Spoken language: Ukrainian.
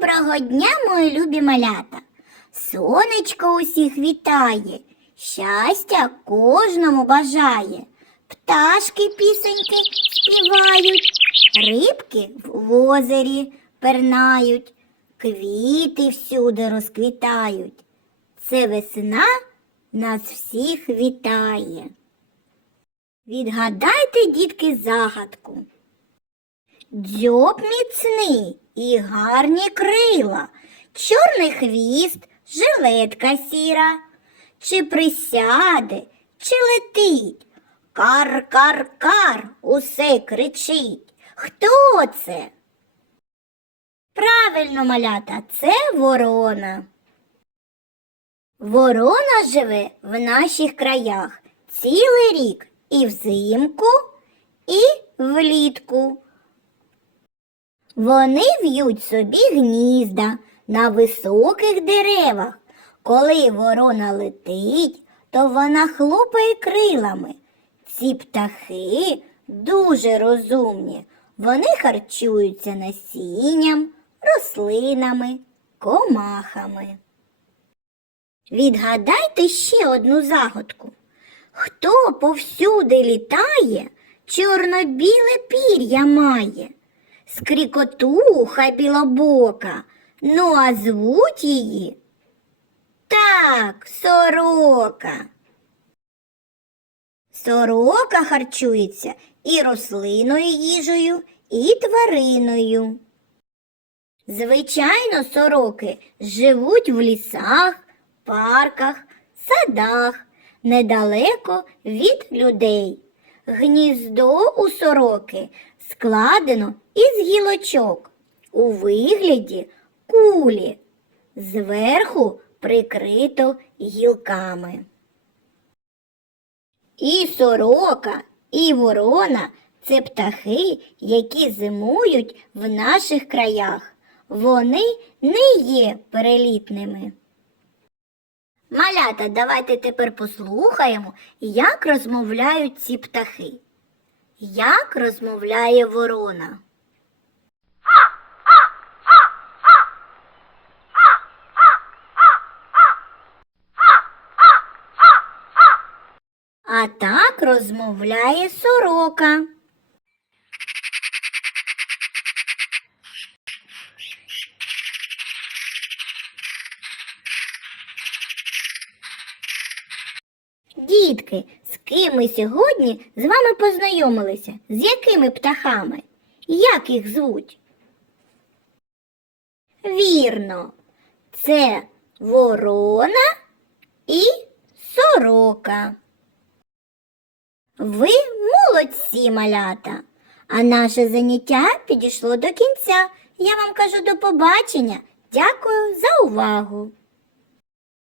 Доброго дня, мої любі малята! Сонечко усіх вітає, щастя кожному бажає. Пташки пісеньки співають, рибки в озері пернають, квіти всюди розквітають. Це весна нас всіх вітає. Відгадайте, дітки, загадку. Дзьоб міцний і гарні крила, чорний хвіст, жилетка сіра. Чи присяде, чи летить? Кар-кар-кар усе кричить. Хто це? Правильно, малята, це ворона. Ворона живе в наших краях цілий рік і взимку, і влітку. Вони в'ють собі гнізда на високих деревах. Коли ворона летить, то вона хлопає крилами. Ці птахи дуже розумні. Вони харчуються насінням, рослинами, комахами. Відгадайте ще одну загадку. Хто повсюди літає, чорно-біле пір'я має, скрікотуха білобока, ну а звуть її так, сорока. Сорока харчується і рослинною їжею, і твариною. Звичайно, сороки живуть в лісах, парках, садах, недалеко від людей. Гніздо у сороки складено із гілочок у вигляді кулі, зверху прикрито гілками. І сорока, і ворона це птахи, які зимують в наших краях. Вони не є перелітними. Малята, давайте тепер послухаємо, як розмовляють ці птахи. Як розмовляє ворона? А так розмовляє сорока. Дітки, з ким ми сьогодні з вами познайомилися? З якими птахами? Як їх звуть? Вірно, це ворона і сорока. Ви молодці, малята. А наше заняття підійшло до кінця. Я вам кажу до побачення. Дякую за увагу.